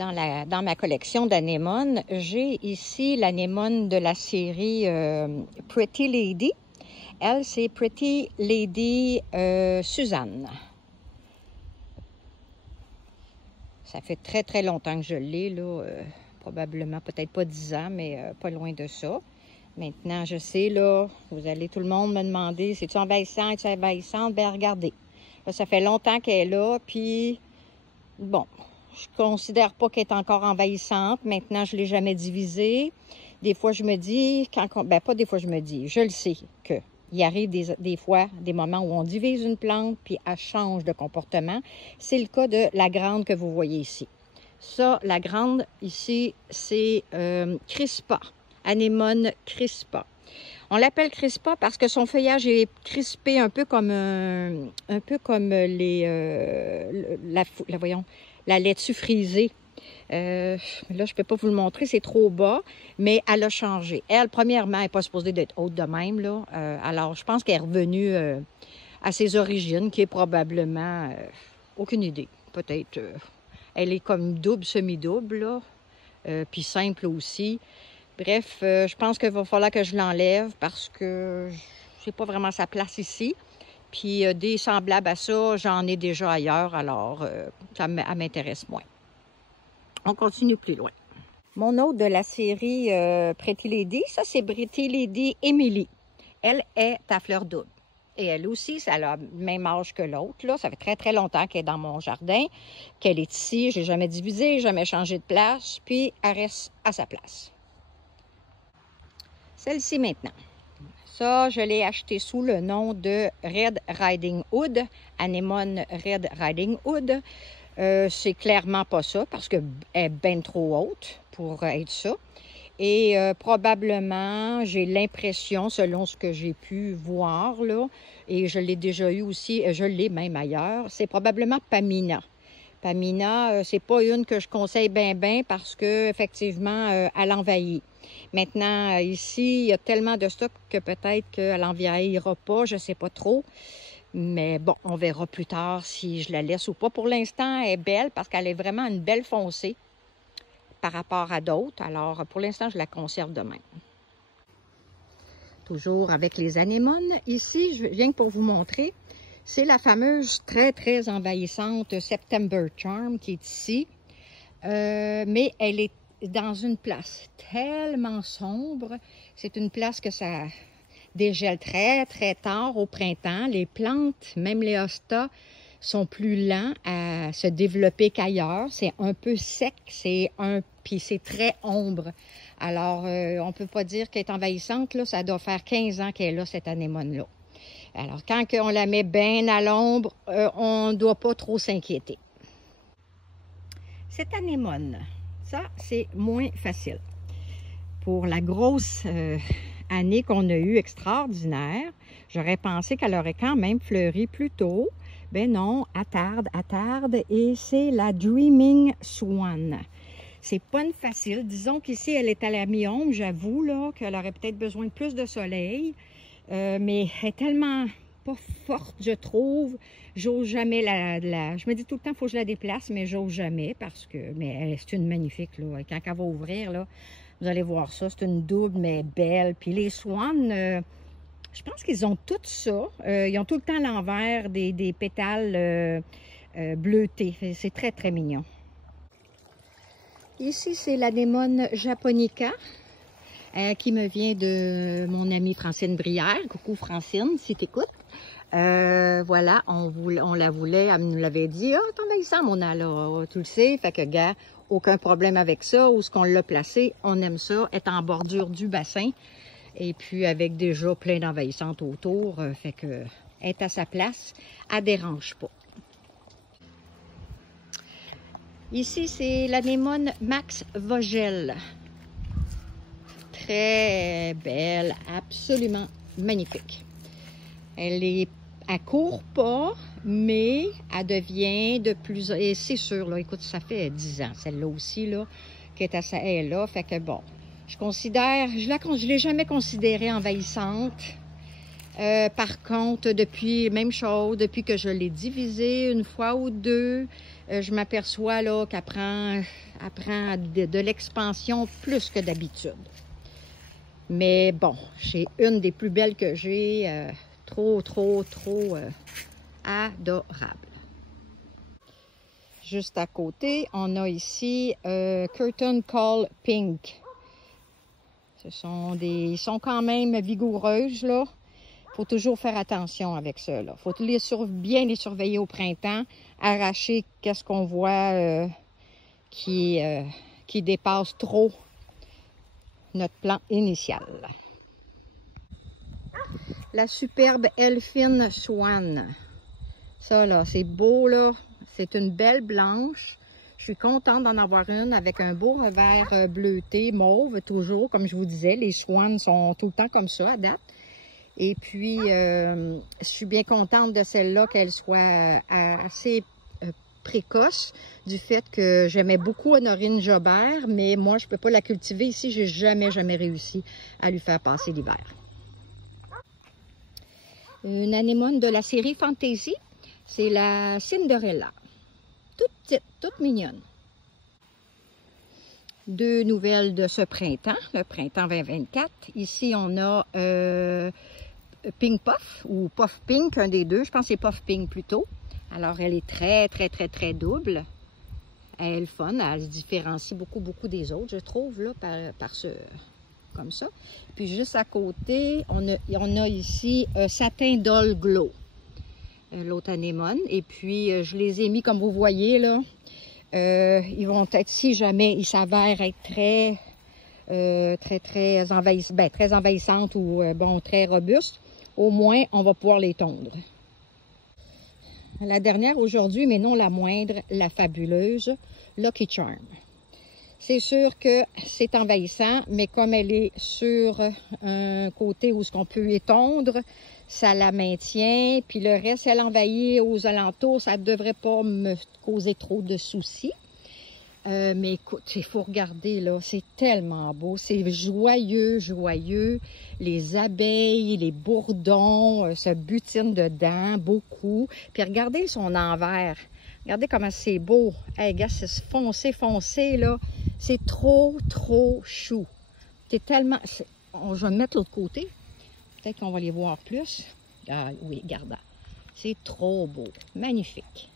Dans ma collection d'anémones, j'ai ici l'anémone de la série Pretty Lady. Elle, c'est Pretty Lady Suzanne. Ça fait très, très longtemps que je l'ai, là. Probablement, peut-être pas 10 ans, mais pas loin de ça. Maintenant, je sais, là, vous allez tout le monde me demander, c'est-tu envahissant, es-tu envahissante? Bien, regardez. Là, ça fait longtemps qu'elle est là, puis bon, je considère pas qu'elle est encore envahissante. Maintenant, je l'ai jamais divisée. Des fois, je me dis, pas des fois, je me dis, je le sais que il arrive des fois des moments où on divise une plante, puis elle change de comportement. C'est le cas de la grande que vous voyez ici. Ça, la grande, ici, c'est Crispa, anémone Crispa. On l'appelle Crispa parce que son feuillage est crispé un peu comme la laitue frisée. Là, je ne peux pas vous le montrer, c'est trop bas, mais elle a changé. Elle, premièrement, elle n'est pas supposée d'être haute de même, là. Alors, je pense qu'elle est revenue à ses origines, qui est probablement, aucune idée, peut-être... elle est comme double, semi-double, là, puis simple aussi. Bref, je pense qu'il va falloir que je l'enlève parce que je n'ai pas vraiment sa place ici. Puis des semblables à ça, j'en ai déjà ailleurs, alors elle m'intéresse moins. On continue plus loin. Mon autre de la série Pretty Lady, ça c'est Pretty Lady Emily. Elle est à fleur double. Et elle aussi, elle a le même âge que l'autre, là. Ça fait très, très longtemps qu'elle est dans mon jardin, qu'elle est ici. Je n'ai jamais divisé, jamais changé de place, puis elle reste à sa place. Celle-ci maintenant. Ça, je l'ai acheté sous le nom de Red Riding Hood, anémone Red Riding Hood. C'est clairement pas ça, parce qu'elle est bien trop haute pour être ça. Et probablement, j'ai l'impression, selon ce que j'ai pu voir, là, et je l'ai déjà eu aussi, je l'ai même ailleurs, c'est probablement Pamina. Pamina, c'est pas une que je conseille bien parce que effectivement, elle envahit. Maintenant, ici, il y a tellement de stock que peut-être qu'elle n'envahira pas, je sais pas trop. Mais bon, on verra plus tard si je la laisse ou pas. Pour l'instant, elle est belle parce qu'elle est vraiment une belle foncée par rapport à d'autres. Alors, pour l'instant, je la conserve de même. Toujours avec les anémones. Ici, je viens pour vous montrer, c'est la fameuse très, très envahissante September Charm qui est ici. Mais elle est dans une place tellement sombre. C'est une place que ça dégèle très, très tard au printemps. Les plantes, même les hostas, sont plus lents à se développer qu'ailleurs. C'est un peu sec, puis c'est très ombre. Alors, on ne peut pas dire qu'elle est envahissante, là, ça doit faire 15 ans qu'elle est là, cette anémone-là. Alors, quand on la met bien à l'ombre, on ne doit pas trop s'inquiéter. Cette anémone, ça, c'est moins facile. Pour la grosse année qu'on a eue extraordinaire, j'aurais pensé qu'elle aurait quand même fleuri plus tôt. Ben non, elle tarde, et c'est la Dreaming Swan. C'est pas une facile. Disons qu'ici, elle est à la mi-ombre, j'avoue, là, qu'elle aurait peut-être besoin de plus de soleil. Mais elle est tellement pas forte, je trouve. J'ose jamais je me dis tout le temps, il faut que je la déplace, mais j'ose jamais parce que... Mais c'est une magnifique, là. Quand elle va ouvrir, là, vous allez voir ça. C'est une double, mais belle. Puis les swans... je pense qu'ils ont tout ça. Ils ont tout le temps à l'envers des pétales bleutés. C'est très, très mignon. Ici, c'est l'anémone japonica qui me vient de mon amie Francine Brière. Coucou Francine, si tu écoutes. Voilà, on la voulait, elle nous l'avait dit. Ah, t'en as ça, mon là, tu le sais. Fait que, gars, aucun problème avec ça. Où est-ce qu'on l'a placé? On aime ça. Elle est en bordure du bassin. Et puis, avec déjà plein d'envahissantes autour, fait que elle est à sa place, elle ne dérange pas. Ici, c'est l'anémone Max Vogel. Très belle, absolument magnifique. Elle court pas, mais elle devient de plus... Et c'est sûr, là, écoute, ça fait 10 ans, celle-là aussi, là, qu'elle est là, fait que bon... Je considère, je ne l'ai jamais considérée envahissante. Par contre, même chose, depuis que je l'ai divisée une fois ou deux, je m'aperçois là qu'elle prend de l'expansion plus que d'habitude. Mais bon, c'est une des plus belles que j'ai. Trop adorable. Juste à côté, on a ici Curtain Call Pink. Ils sont quand même vigoureuses, là. Il faut toujours faire attention avec ça, là. Il faut bien les surveiller au printemps, arracher qu'est-ce qu'on voit qui dépasse trop notre plan initial. La superbe Elfin Swan. Ça, là, c'est beau, là. C'est une belle blanche. Je suis contente d'en avoir une avec un beau revers bleuté, mauve, toujours. Comme je vous disais, les swans sont tout le temps comme ça, à date. Et puis, je suis bien contente de celle-là, qu'elle soit assez précoce, du fait que j'aimais beaucoup Honorine Jobert, mais moi, je ne peux pas la cultiver ici. J'ai jamais réussi à lui faire passer l'hiver. Une anémone de la série Fantasy, c'est la Cinderella. Toute petite, toute mignonne. Deux nouvelles de ce printemps, le printemps 2024. Ici, on a Pink Puff ou Puff Pink, un des deux. Je pense que c'est Puff Pink plutôt. Alors, elle est très double. Elle est le fun, elle se différencie beaucoup des autres, je trouve, là, par ce... comme ça. Puis juste à côté, on a ici Satin Doll Glow, l'autre anémone. Et puis, je les ai mis, comme vous voyez, là. Ils vont être, si jamais ils s'avèrent être très envahissantes ou bon, très robustes, au moins, on va pouvoir les tondre. La dernière aujourd'hui, mais non la moindre, la fabuleuse Lucky Charm. C'est sûr que c'est envahissant, mais comme elle est sur un côté où ce qu'on peut étondre, ça la maintient. Puis le reste, elle envahit aux alentours, ça ne devrait pas me causer trop de soucis. Mais écoute, il faut regarder là, c'est tellement beau, c'est joyeux. Les abeilles, les bourdons se butinent dedans, beaucoup. Puis regardez son envers. Regardez comment c'est beau. Hey, gars, c'est foncé, là. C'est trop chou. C'est tellement... Je vais me mettre de l'autre côté. Peut-être qu'on va les voir plus. Ah, oui, regarde. C'est trop beau. Magnifique.